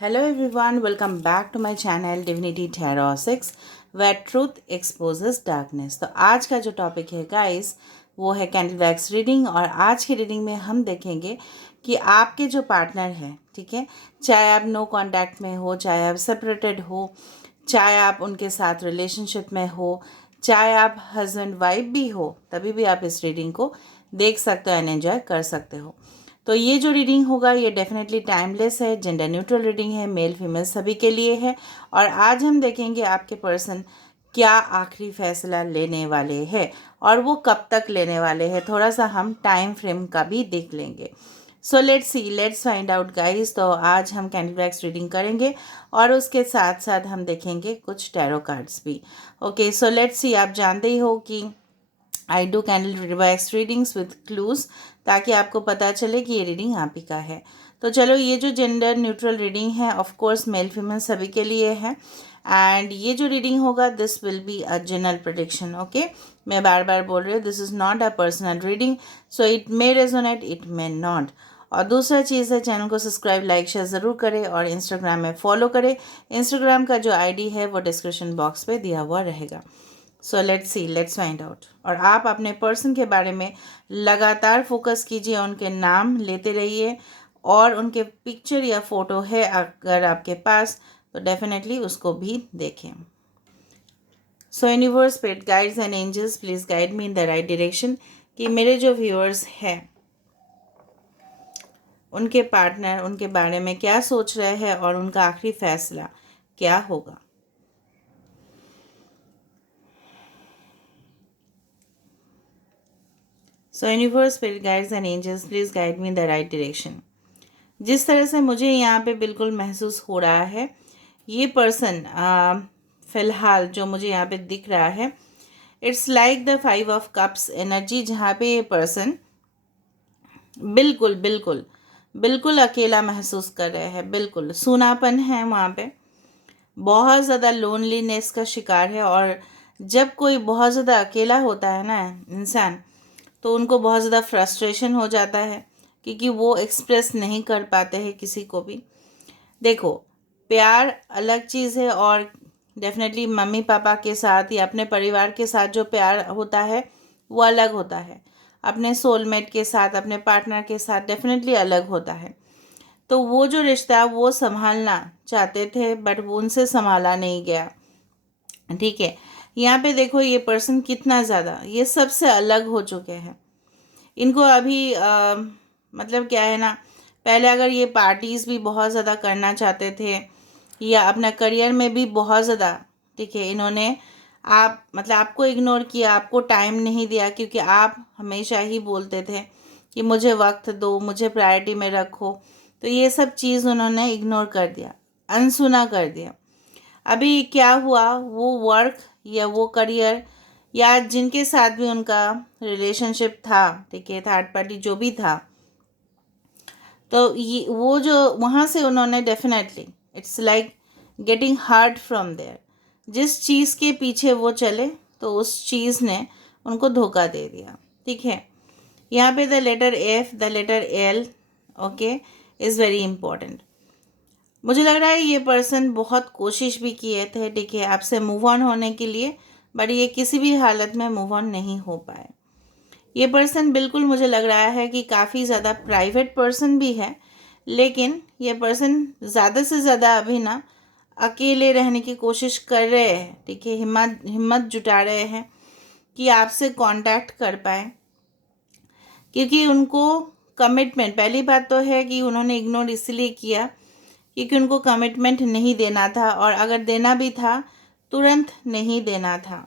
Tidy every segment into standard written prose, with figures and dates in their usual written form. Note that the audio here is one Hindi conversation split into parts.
Hello everyone, welcome back to my channel Divinity Tarot 6 where truth exposes darkness। तो आज का जो टॉपिक है गाइस वो है कैंडल वैक्स रीडिंग। और आज की रीडिंग में हम देखेंगे कि आपके जो पार्टनर है, ठीक है, चाहे आप नो कांटेक्ट में हो, चाहे आप सेपरेटेड हो, चाहे आप उनके साथ रिलेशनशिप में हो, चाहे आप हस्बैंड वाइफ भी हो, तभी भी आप इस रीडिंग को देख सकते हो एंड एंजॉय कर सकते हो। तो ये जो रीडिंग होगा ये डेफिनेटली टाइमलेस है, जेंडर न्यूट्रल रीडिंग है, मेल फीमेल सभी के लिए है। और आज हम देखेंगे आपके पर्सन क्या आखिरी फैसला लेने वाले हैं और वो कब तक लेने वाले हैं। थोड़ा सा हम टाइम फ्रेम का भी देख लेंगे। So let's find out guys. तो आज हम कैंडल वैक्स रीडिंग करेंगे और उसके साथ साथ हम देखेंगे कुछ टैरो कार्ड्स भी। Okay, so let's see. आप जानते ही हो कि I do candle wax readings with clues, ताकि आपको पता चले कि ये रीडिंग आप ही का है। तो चलो, ये जो जेंडर न्यूट्रल रीडिंग है ऑफ कोर्स मेल फीमेल सभी के लिए है। एंड ये जो रीडिंग होगा this will be a general prediction. Okay, मैं बार बार बोल रही हूँ this is not a personal reading, so it may resonate, it may not. और दूसरा चीज़ है, चैनल को सब्सक्राइब लाइक शेयर ज़रूर करें और इंस्टाग्राम में फॉलो करें। इंस्टाग्राम का जो आईडी है वो डिस्क्रिप्शन बॉक्स पे दिया हुआ रहेगा। So let's see, let's find out. और आप अपने पर्सन के बारे में लगातार फोकस कीजिए, उनके नाम लेते रहिए और उनके पिक्चर या फोटो है अगर आपके पास तो डेफिनेटली उसको भी देखें। So universe, spirit guides and angels, please guide me in the right direction कि मेरे जो व्यूअर्स हैं उनके पार्टनर उनके बारे में क्या सोच रहे हैं और उनका आखिरी फैसला क्या होगा। So universe, spirit guides and angels, please guide me in the right direction. जिस तरह से मुझे यहाँ पे बिल्कुल महसूस हो रहा है, ये पर्सन फ़िलहाल जो मुझे यहाँ पे दिख रहा है, it's like the 5 of cups energy, जहाँ पे ये पर्सन बिल्कुल बिल्कुल बिल्कुल अकेला महसूस कर रहे हैं। बिल्कुल सूनापन है वहाँ पे, बहुत ज़्यादा लोनलीनेस का शिकार है। और जब कोई बहुत ज़्यादा अकेला होता है ना इंसान, तो उनको बहुत ज़्यादा फ्रस्ट्रेशन हो जाता है क्योंकि वो एक्सप्रेस नहीं कर पाते हैं किसी को भी। देखो, प्यार अलग चीज़ है और डेफिनेटली मम्मी पापा के साथ या अपने परिवार के साथ जो प्यार होता है वो अलग होता है। अपने सोलमेट के साथ, अपने पार्टनर के साथ डेफिनेटली अलग होता है। तो वो जो रिश्ता वो संभालना चाहते थे बट वो उनसे संभाला नहीं गया। ठीक है, यहाँ पे देखो ये पर्सन कितना ज़्यादा ये सबसे अलग हो चुके हैं। इनको अभी मतलब क्या है ना, पहले अगर ये पार्टीज़ भी बहुत ज़्यादा करना चाहते थे या अपना करियर में भी बहुत ज़्यादा, ठीक है, इन्होंने आप मतलब आपको इग्नोर किया, आपको टाइम नहीं दिया क्योंकि आप हमेशा ही बोलते थे कि मुझे वक्त दो, मुझे प्रायोरिटी में रखो। तो ये सब चीज़ उन्होंने इग्नोर कर दिया, अनसुना कर दिया। अभी क्या हुआ, वो वर्क या वो करियर या जिनके साथ भी उनका रिलेशनशिप था, ठीक है, थर्ड पार्टी जो भी था, तो ये वो जो वहाँ से उन्होंने definitely it's like getting hurt from there. जिस चीज़ के पीछे वो चले तो उस चीज़ ने उनको धोखा दे दिया। ठीक है, यहाँ पे the letter F, the letter L, okay, is very important. मुझे लग रहा है ये पर्सन बहुत कोशिश भी किए थे, ठीक है, आपसे मूव ऑन होने के लिए, बट ये किसी भी हालत में मूव ऑन नहीं हो पाए। ये पर्सन बिल्कुल मुझे लग रहा है कि काफ़ी ज़्यादा प्राइवेट पर्सन भी है, लेकिन ये पर्सन ज़्यादा से ज़्यादा अभी ना अकेले रहने की कोशिश कर रहे हैं। ठीक है, हिम्मत हिम्मत जुटा रहे हैं कि आपसे कांटेक्ट कर पाए, क्योंकि उनको कमिटमेंट, पहली बात तो है कि उन्होंने इग्नोर इसलिए किया क्योंकि उनको कमिटमेंट नहीं देना था, और अगर देना भी था तुरंत नहीं देना था।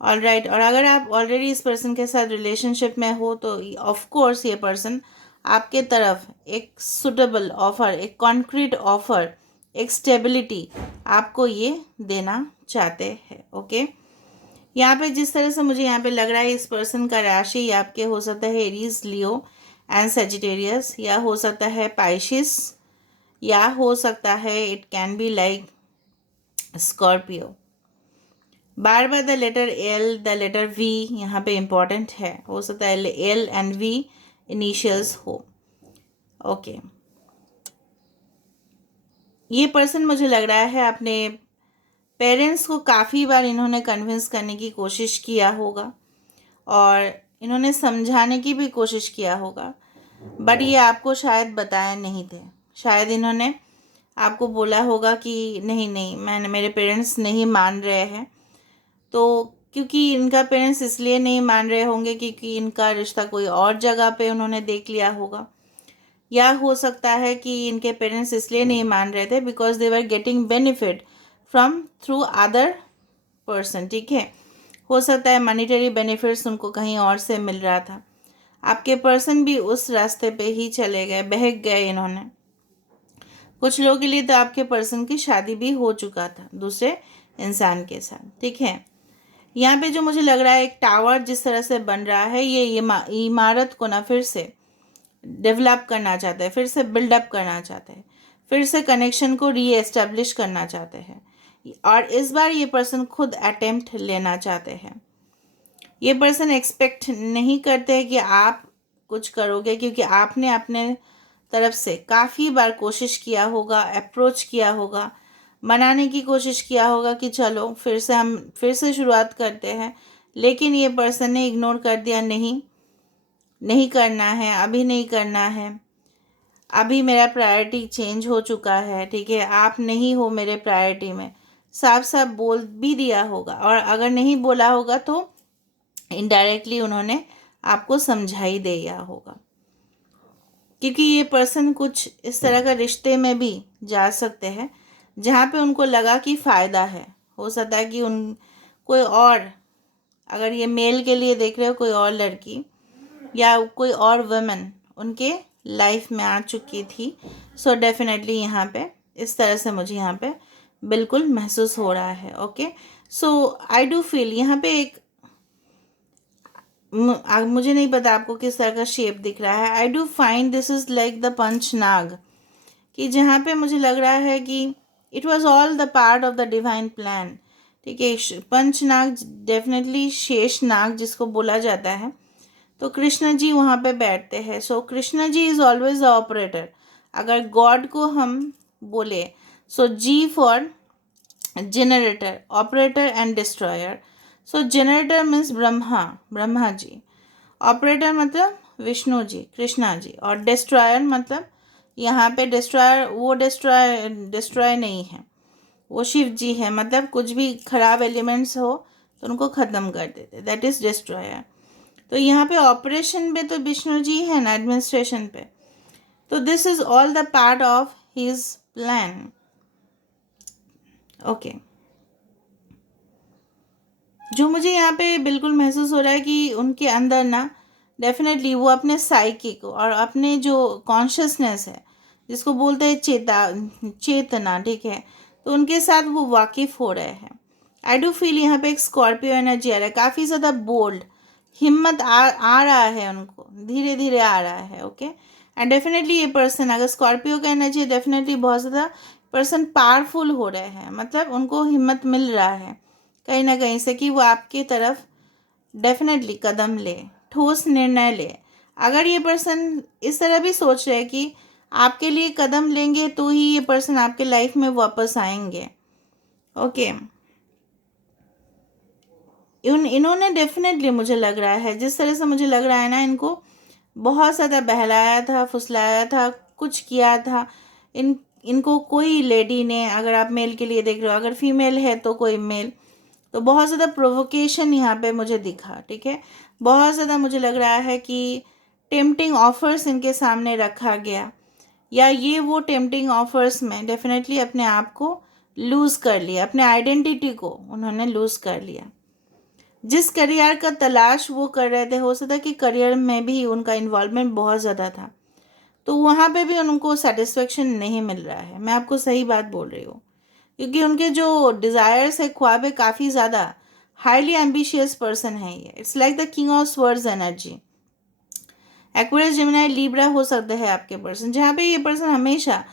ऑल राइट, और अगर आप ऑलरेडी इस पर्सन के साथ रिलेशनशिप में हो तो ऑफ कोर्स ये पर्सन आपके तरफ एक सुटेबल ऑफ़र, एक कॉन्क्रीट ऑफ़र, एक स्टेबिलिटी आपको ये देना चाहते हैं। ओके, यहाँ पे जिस तरह से मुझे यहाँ पे लग रहा है इस पर्सन का राशि आपके हो सकता है एरीज, लियो एंड सेजिटेरियस, या हो सकता है पाइशिस, या हो सकता है it can be like Scorpio. बार बार the letter L, the letter V यहाँ पे इम्पॉर्टेंट है, हो सकता है एल एंड वी इनिशियल्स हो। ओके, ये पर्सन मुझे लग रहा है अपने पेरेंट्स को काफ़ी बार इन्होंने कन्विंस करने की कोशिश किया होगा और इन्होंने समझाने की भी कोशिश किया होगा, बट ये आपको शायद बताए नहीं थे। शायद इन्होंने आपको बोला होगा कि नहीं नहीं, मेरे पेरेंट्स नहीं मान रहे हैं। तो क्योंकि इनका पेरेंट्स इसलिए नहीं मान रहे होंगे क्योंकि इनका रिश्ता कोई और जगह पे उन्होंने देख लिया होगा, या हो सकता है कि इनके पेरेंट्स इसलिए नहीं मान रहे थे because they were getting benefit from through other person. ठीक है, हो सकता है मॉनिटरी बेनिफिट्स उनको कहीं और से मिल रहा था। आपके पर्सन भी उस रास्ते पे ही चले गए, बहक गए इन्होंने। कुछ लोगों के लिए तो आपके पर्सन की शादी भी हो चुका था दूसरे इंसान के साथ। ठीक है, यहाँ पे जो मुझे लग रहा है एक टावर जिस तरह से बन रहा है, ये इमारत को ना फिर से डेवलप करना चाहते हैं, फिर से बिल्डअप करना चाहते हैं, फिर से कनेक्शन को रीएस्टेब्लिश करना चाहते हैं। और इस बार ये पर्सन खुद अटेम्प्ट लेना चाहते हैं। ये पर्सन एक्सपेक्ट नहीं करते कि आप कुछ करोगे, क्योंकि आपने अपने तरफ से काफ़ी बार कोशिश किया होगा, अप्रोच किया होगा, मनाने की कोशिश किया होगा कि चलो हम फिर से शुरुआत करते हैं। लेकिन ये पर्सन ने इग्नोर कर दिया, नहीं नहीं करना है, अभी नहीं करना है, अभी मेरा प्रायोरिटी चेंज हो चुका है। ठीक है, आप नहीं हो मेरे प्रायोरिटी में, साफ साफ बोल भी दिया होगा। और अगर नहीं बोला होगा तो इनडायरेक्टली उन्होंने आपको समझा ही दिया होगा, क्योंकि ये पर्सन कुछ इस तरह का रिश्ते में भी जा सकते हैं जहाँ पे उनको लगा कि फ़ायदा है। हो सकता है कि उन कोई और, अगर ये मेल के लिए देख रहे हो, कोई और लड़की या कोई और वुमेन उनके लाइफ में आ चुकी थी। सो डेफिनेटली यहाँ पे इस तरह से मुझे यहाँ पे बिल्कुल महसूस हो रहा है। Okay, so I do feel यहाँ पे एक मुझे नहीं पता आपको किस तरह का शेप दिख रहा है। I do find this is like the Panchnag, कि जहाँ पे मुझे लग रहा है कि it was all the part of the divine plan. ठीक है, पंचनाग डेफिनेटली शेष नाग जिसको बोला जाता है, तो कृष्ण जी वहाँ पे बैठते हैं। So Krishna ji is always the operator. अगर गॉड को हम बोले, so G for generator, operator and destroyer. So generator means Brahma ji, operator मतलब विष्णु जी, कृष्णा जी, और डिस्ट्रॉयर मतलब यहाँ पे डिस्ट्रॉयर, वो डिस्ट्रॉय नहीं है, वो शिव जी है। मतलब कुछ भी खराब एलिमेंट्स हो तो उनको ख़त्म कर देते, दैट इज़ डिस्ट्रॉयर। तो यहाँ पे ऑपरेशन पे तो विष्णु जी है ना, एडमिनिस्ट्रेशन पे। तो this is all the part of his plan. Okay, जो मुझे यहाँ पे बिल्कुल महसूस हो रहा है कि उनके अंदर ना डेफिनेटली वो अपने साइकी को और अपने जो कॉन्शियसनेस है, जिसको बोलते हैं चेतना, ठीक है, तो उनके साथ वो वाकिफ़ हो रहे हैं। आई डू फील यहाँ पे एक स्कॉर्पियो एनर्जी आ रहा है, काफ़ी ज़्यादा बोल्ड, हिम्मत आ रहा है उनको, धीरे धीरे आ रहा है। ओके, एंड डेफिनेटली ये पर्सन, अगर स्कॉर्पियो का एनर्जी, डेफिनेटली बहुत ज़्यादा पर्सन पावरफुल हो रहे हैं। मतलब उनको हिम्मत मिल रहा है कहीं ना कहीं से कि वो आपकी तरफ डेफिनेटली कदम ले, ठोस निर्णय ले। अगर ये पर्सन इस तरह भी सोच रहे हैं कि आपके लिए कदम लेंगे तो ही ये पर्सन आपके लाइफ में वापस आएंगे। ओके, इन्होंने डेफिनेटली, मुझे लग रहा है, जिस तरह से मुझे लग रहा है ना, इनको बहुत ज़्यादा बहलाया था, फुसलाया था, कुछ किया था। इनको कोई लेडी ने, अगर आप मेल के लिए देख रहे हो, अगर फीमेल है तो कोई मेल, तो बहुत ज़्यादा प्रोवोकेशन यहाँ पे मुझे दिखा। ठीक है, बहुत ज़्यादा मुझे लग रहा है कि टेम्पटिंग ऑफर्स इनके सामने रखा गया, या ये वो टेम्पटिंग ऑफर्स में डेफिनेटली अपने आप को लूज़ कर लिया, अपने आइडेंटिटी को उन्होंने लूज़ कर लिया। जिस करियर का तलाश वो कर रहे थे, हो सकता है कि करियर में भी उनका इन्वॉल्वमेंट बहुत ज़्यादा था, तो वहाँ पे भी उनको सेटिस्फेक्शन नहीं मिल रहा है। मैं आपको सही बात बोल रही हूँ, क्योंकि उनके जो डिज़ायर्स है, ख्वाब है, काफ़ी ज़्यादा हाईली एम्बिशियस पर्सन है ये। It's like the king of swords energy. Aquarius, Gemini, Libra हो सकते हैं आपके पर्सन, जहाँ पे ये पर्सन हमेशा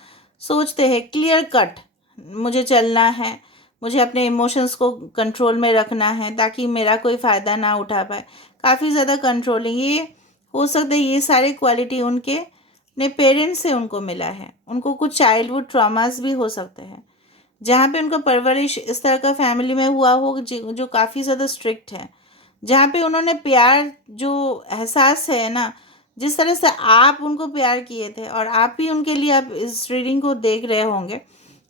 सोचते हैं क्लियर कट, मुझे चलना है, मुझे अपने इमोशंस को कंट्रोल में रखना है ताकि मेरा कोई फ़ायदा ना उठा पाए। काफ़ी ज़्यादा कंट्रोलिंग, ये हो सकता है ये सारी क्वालिटी उनके अपने पेरेंट्स से उनको मिला है, उनको कुछ चाइल्डहुड ट्रॉमास भी हो सकते हैं, जहाँ पे उनको परवरिश इस तरह का फैमिली में हुआ हो जो काफ़ी ज़्यादा स्ट्रिक्ट है, जहाँ पे उन्होंने प्यार जो एहसास है ना, जिस तरह से आप उनको प्यार किए थे और आप भी उनके लिए आप इस रीडिंग को देख रहे होंगे,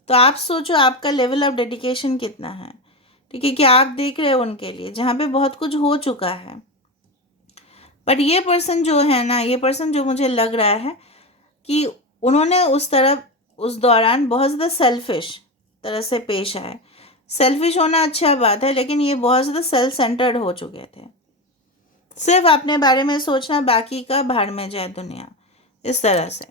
तो आप सोचो आपका लेवल ऑफ डेडिकेशन कितना है। ठीक है, कि आप देख रहे हो उनके लिए जहाँ पे बहुत कुछ हो चुका है। बट ये पर्सन जो है ना, ये पर्सन जो मुझे लग रहा है कि उन्होंने उस दौरान बहुत ज़्यादा सेल्फिश तरह से पेश आए। सेल्फिश होना अच्छा बात है, लेकिन ये बहुत ज़्यादा सेल्फ सेंटर्ड हो चुके थे। सिर्फ अपने बारे में सोचना, बाकी का भाड़ में जाए दुनिया, इस तरह से।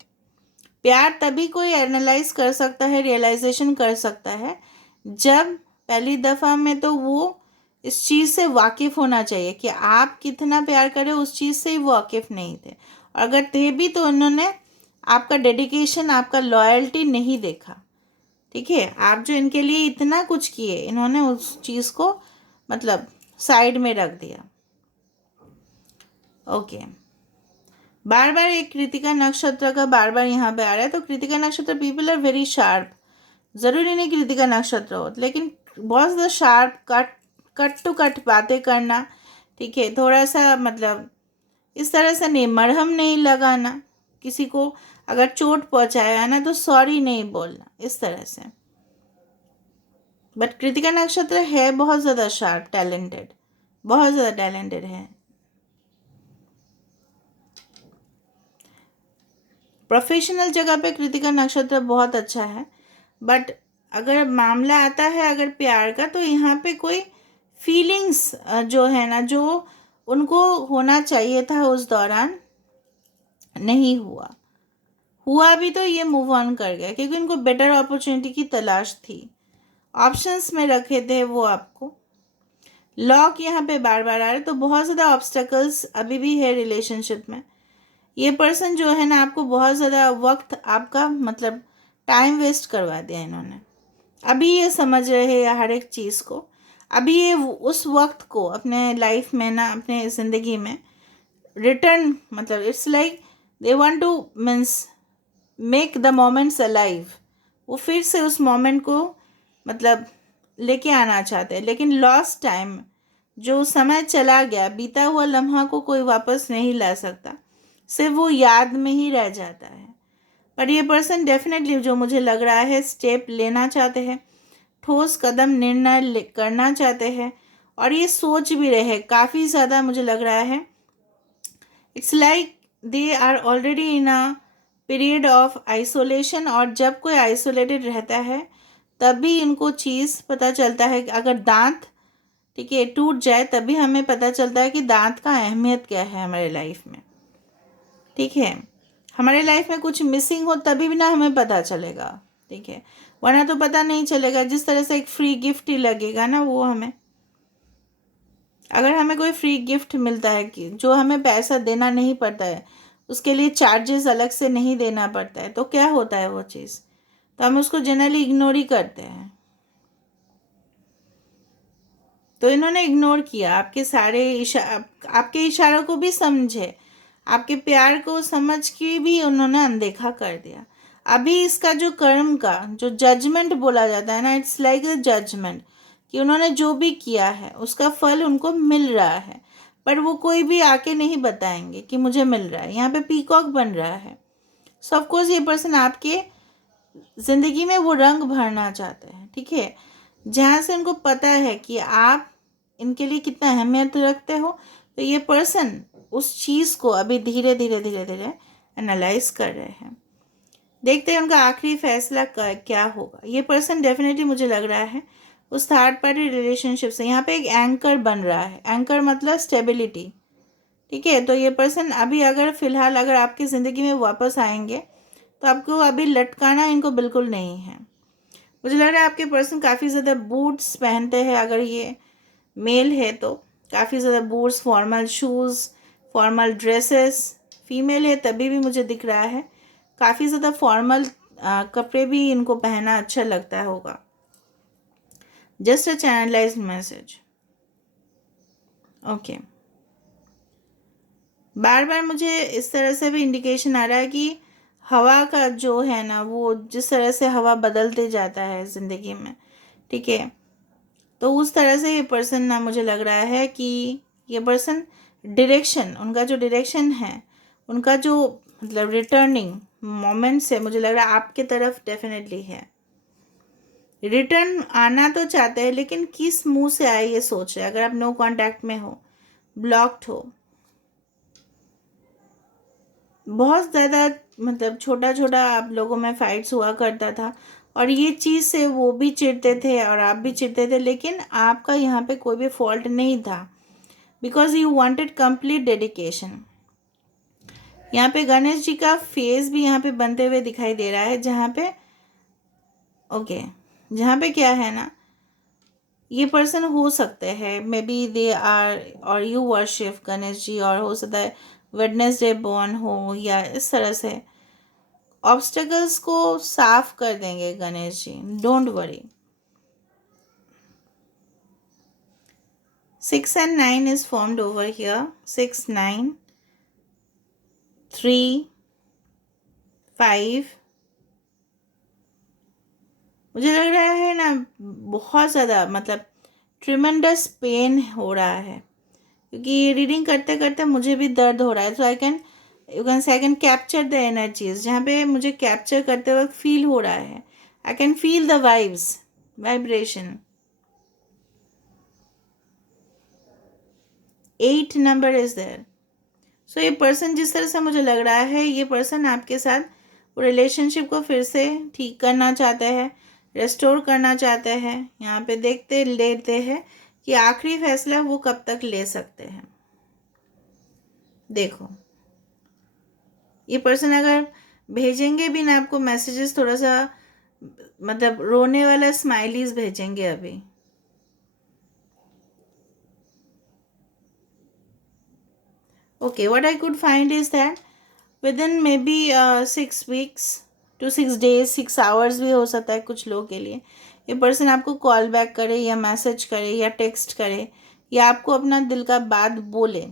प्यार तभी कोई एनालाइज कर सकता है, रियलाइजेशन कर सकता है, जब पहली दफ़ा में तो वो इस चीज़ से वाकिफ़ होना चाहिए कि आप कितना प्यार करें, उस चीज़ से ही वाकिफ़ नहीं थे। और अगर थे भी तो उन्होंने आपका डेडिकेशन, आपका लॉयल्टी नहीं देखा। ठीक है, आप जो इनके लिए इतना कुछ किए, इन्होंने उस चीज़ को मतलब साइड में रख दिया। ओके, बार बार एक कृतिका नक्षत्र का बार बार यहाँ पे आ रहा है। तो कृतिका नक्षत्र पीपल आर वेरी शार्प। ज़रूरी नहीं कृतिका नक्षत्र हो, लेकिन बहुत ज़्यादा शार्प, कट टू कट बातें करना। ठीक है, थोड़ा सा मतलब इस तरह से नहीं, मरहम नहीं लगाना, किसी को अगर चोट पहुँचाया है ना तो सॉरी नहीं बोलना, इस तरह से। बट कृतिका नक्षत्र है बहुत ज़्यादा शार्प, टैलेंटेड, बहुत ज़्यादा टैलेंटेड है। प्रोफेशनल जगह पे कृतिका नक्षत्र बहुत अच्छा है। बट अगर मामला आता है अगर प्यार का, तो यहाँ पे कोई फीलिंग्स जो है ना, जो उनको होना चाहिए था उस दौरान, नहीं हुआ भी तो ये मूव ऑन कर गया, क्योंकि उनको बेटर अपॉर्चुनिटी की तलाश थी। ऑप्शंस में रखे थे वो आपको। लॉक यहाँ पे बार बार आ रहे, तो बहुत ज़्यादा ऑब्स्टेकल्स अभी भी है रिलेशनशिप में। ये पर्सन जो है ना, आपको बहुत ज़्यादा वक्त, आपका मतलब टाइम वेस्ट करवा दिया इन्होंने। अभी ये समझ रहे हैं हर एक चीज़ को। अभी ये उस वक्त को अपने लाइफ में ना, अपने ज़िंदगी में रिटर्न, मतलब it's like they want two means make the moments alive. वो फिर से उस मोमेंट को मतलब लेके आना चाहते हैं, लेकिन लॉस्ट टाइम, जो समय चला गया, बीता हुआ लम्हा को कोई वापस नहीं ला सकता, सिर्फ वो याद में ही रह जाता है। पर ये पर्सन डेफिनेटली, जो मुझे लग रहा है, स्टेप लेना चाहते हैं, ठोस कदम निर्णय करना चाहते हैं, और ये सोच भी रहे काफ़ी ज़्यादा। मुझे लग रहा है it's like they are already in a period of isolation. और जब कोई आइसोलेटेड रहता है तभी इनको चीज़ पता चलता है कि अगर दांत, ठीक है, टूट जाए, तभी हमें पता चलता है कि दांत का अहमियत क्या है हमारे लाइफ में। ठीक है, हमारे लाइफ में कुछ मिसिंग हो तभी भी ना हमें पता चलेगा। ठीक है, वरना तो पता नहीं चलेगा। जिस तरह से एक फ्री गिफ्ट ही लगेगा ना वो हमें, अगर हमें कोई फ्री गिफ्ट मिलता है कि जो हमें पैसा देना नहीं पड़ता है, उसके लिए चार्जेस अलग से नहीं देना पड़ता है, तो क्या होता है वो चीज़, तो हम उसको जनरली इग्नोर ही करते हैं। तो इन्होंने इग्नोर किया आपके सारे आपके इशारों को भी समझे, आपके प्यार को समझ के भी उन्होंने अनदेखा कर दिया। अभी इसका जो कर्म का जो जजमेंट बोला जाता है ना, इट्स लाइक अ जजमेंट, कि उन्होंने जो भी किया है उसका फल उनको मिल रहा है। पर वो कोई भी आके नहीं बताएंगे कि मुझे मिल रहा है, यहाँ पे पीकॉक बन रहा है। सो ऑफकोर्स ये पर्सन आपके ज़िंदगी में वो रंग भरना चाहते हैं। ठीक है, जहाँ से उनको पता है कि आप इनके लिए कितना अहमियत रखते हो, तो ये पर्सन उस चीज़ को अभी धीरे धीरे धीरे धीरे एनालाइज कर रहे हैं। देखते हैं उनका आखिरी फैसला क्या होगा। ये पर्सन डेफिनेटली मुझे लग रहा है उस थर्ड पार्टी रिलेशनशिप से यहाँ पे एक एंकर बन रहा है। एंकर मतलब स्टेबिलिटी। ठीक है, तो ये पर्सन अभी अगर फ़िलहाल अगर आपकी ज़िंदगी में वापस आएंगे, तो आपको अभी लटकाना इनको बिल्कुल नहीं है। मुझे लग रहा है आपके पर्सन काफ़ी ज़्यादा बूट्स पहनते हैं, अगर ये मेल है तो काफ़ी ज़्यादा boots, formal shoes, formal dresses. Female है तभी भी मुझे दिख रहा है काफ़ी ज़्यादा फॉर्मल कपड़े भी इनको पहनना अच्छा लगता होगा। Just a channelized message. Okay, बार बार मुझे इस तरह से भी इंडिकेशन आ रहा है कि हवा का जो है ना, वो जिस तरह से हवा बदलते जाता है ज़िंदगी में, ठीक है, तो उस तरह से ये पर्सन ना, मुझे लग रहा है कि ये पर्सन डायरेक्शन, उनका जो डायरेक्शन है, उनका जो मतलब रिटर्निंग मोमेंट्स है, मुझे लग रहा है आपके तरफ डेफिनेटली है। रिटर्न आना तो चाहते हैं, लेकिन किस मुंह से आए ये सोच रहे हैं। अगर आप नो कांटेक्ट में हो, ब्लॉक्ड हो, बहुत ज़्यादा मतलब छोटा छोटा आप लोगों में फाइट्स हुआ करता था, और ये चीज़ से वो भी चिढ़ते थे और आप भी चिढ़ते थे, लेकिन आपका यहाँ पे कोई भी फॉल्ट नहीं था, because you wanted complete dedication. यहाँ पे गणेश जी का फेस भी यहाँ पे बनते हुए दिखाई दे रहा है, जहाँ पे ओके, जहाँ पे क्या है ना, ये पर्सन हो सकते हैं मे बी दे आर और यू वर्शिप गणेश जी, और हो सकता है वेडनेसडे बॉर्न हो, या इस तरह से ऑब्स्टेकल्स को साफ कर देंगे Ganesh ji, don't worry. 6 and 9 is formed over here, 6 9 3 5। मुझे लग रहा है ना बहुत ज़्यादा मतलब ट्रिमेंडस पेन हो रहा है, क्योंकि ये रीडिंग करते करते मुझे भी दर्द हो रहा है। So I can capture the energies, जहाँ पे मुझे कैप्चर करते वक्त फील हो रहा है। I can feel the vibes, vibration. 8 number is there. So ये पर्सन, जिस तरह से मुझे लग रहा है, ये पर्सन आपके साथ वो रिलेशनशिप को फिर से ठीक करना चाहता है, रेस्टोर करना चाहता है। यहाँ पे देखते लेते हैं कि आखिरी फैसला वो कब तक ले सकते हैं। देखो, ये पर्सन अगर भेजेंगे भी ना आपको मैसेजेस, थोड़ा सा मतलब रोने वाला स्माइलीज भेजेंगे अभी। Okay, what I could find is that within may be 6 weeks to 6 days, 6 hours भी हो सकता है कुछ लोगों के लिए, ये पर्सन आपको कॉल बैक करे या मैसेज करे या टेक्स्ट करे या आपको अपना दिल का बात बोले।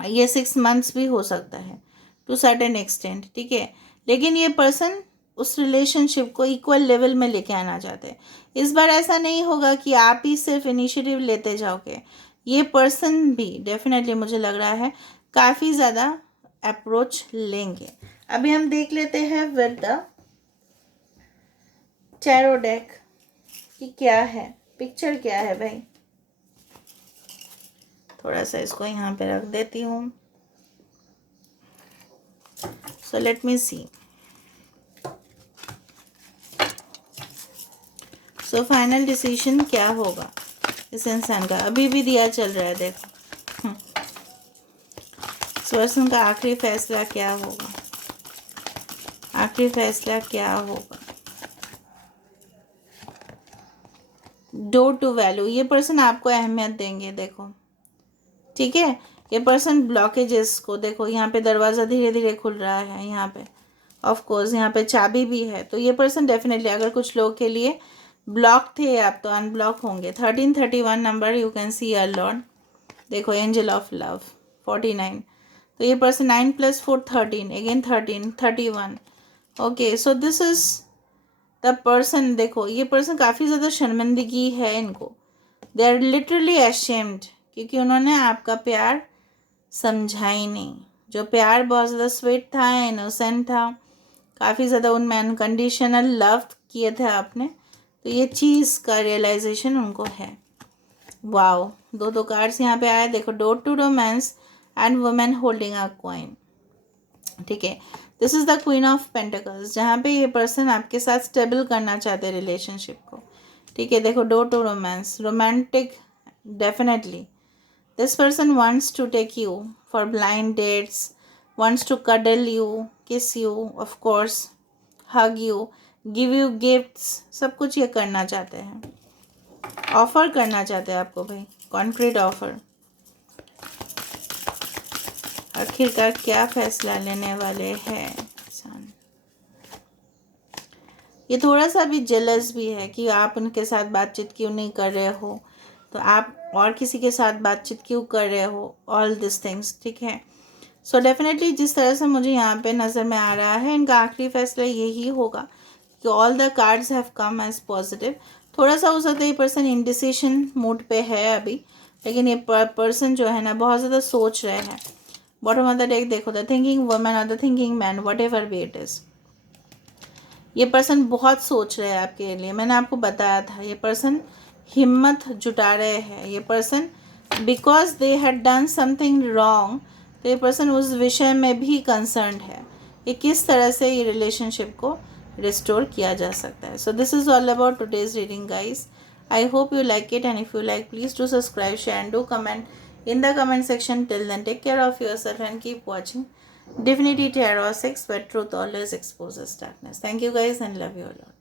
ये 6 months भी हो सकता है टू सर्टेन एक्सटेंट, ठीक है, लेकिन ये पर्सन उस रिलेशनशिप को इक्वल लेवल में लेके आना चाहते हैं। इस बार ऐसा नहीं होगा कि आप ही सिर्फ इनिशिएटिव लेते जाओगे, ये पर्सन भी डेफिनेटली मुझे लग रहा है काफ़ी ज़्यादा अप्रोच लेंगे। अभी हम देख लेते हैं विद द टैरो डेक कि क्या है, पिक्चर क्या है भाई। थोड़ा सा इसको यहाँ पे रख देती हूँ। सो लेट मी सी। सो फाइनल डिसीजन क्या होगा इस इंसान का, अभी भी दिया चल रहा है, देखो इस पर्सन का आखिरी फैसला क्या होगा, आखिरी फैसला क्या होगा। डोर टू वैल्यू, ये पर्सन आपको अहमियत देंगे, देखो, ठीक है। ये पर्सन ब्लॉकेजेस को, देखो यहाँ पे दरवाज़ा धीरे धीरे खुल रहा है, यहाँ पे ऑफ कोर्स यहाँ पे चाबी भी है, तो ये पर्सन डेफिनेटली, अगर कुछ लोग के लिए ब्लॉक थे आप, तो अनब्लॉक होंगे। 1331 number you can see a Lord, देखो एंजल ऑफ लव 49, तो ये person 9 + 4 13, again 13 31। Okay, so this is the person. देखो ये पर्सन काफ़ी ज़्यादा शर्मिंदगी है इनको, दे आर लिटरली अशेम्ड, क्योंकि उन्होंने आपका प्यार समझा ही नहीं। जो प्यार बहुत ज़्यादा स्वीट था, इनोसेंट था, काफ़ी ज़्यादा उनमें अनकंडीशनल लव किए थे आपने, तो ये चीज़ का रियलाइजेशन उनको है। वाओ, दो कार्ड्स यहाँ पे आए, देखो, door to romance and women holding a coin, ठीक है। This is the queen of pentacles, जहाँ पे ये पर्सन आपके साथ स्टेबल करना चाहते हैं रिलेशनशिप को, ठीक है। देखो, door to romance, romantic, definitely this person wants to take you for blind dates, wants to cuddle you, kiss you, of course hug you, give you gifts, सब कुछ ये करना चाहते हैं, ऑफर करना चाहते हैं आपको भाई, कॉन्क्रीट ऑफर। आखिरकार क्या फैसला लेने वाले हैं इंसान। ये थोड़ा सा भी जेलस भी है कि आप उनके साथ बातचीत क्यों नहीं कर रहे हो, तो आप और किसी के साथ बातचीत क्यों कर रहे हो, ऑल दिस थिंग्स, ठीक है। सो डेफिनेटली जिस तरह से मुझे यहाँ पे नज़र में आ रहा है, इनका आखिरी फैसला यही होगा कि all the cards have come as positive. थोड़ा सा हो सकता है ये पर्सन इंडिसिशन मूड पे है अभी, लेकिन ये पर्सन जो है ना बहुत ज़्यादा सोच रहे हैं। बॉटम ऑफ द डेक देखो, द थिंकिंग वुमन और the thinking man, what ever be it is, ये पर्सन बहुत सोच रहे हैं आपके लिए। मैंने आपको बताया था ये पर्सन हिम्मत जुटा रहे हैं। ये person because they had done something wrong, तो ये पर्सन उस विषय में भी कंसर्न्ड है कि किस तरह से ये रिलेशनशिप को रिस्टोर किया जा सकता है। So this is all about today's reading guys. I hope you like it, and if you like, please do subscribe, share and do comment in the comment section. Till then, take care of yourself and keep watching Divinity Tarot 6, where truth always exposes darkness. Thank you guys and love you a lot.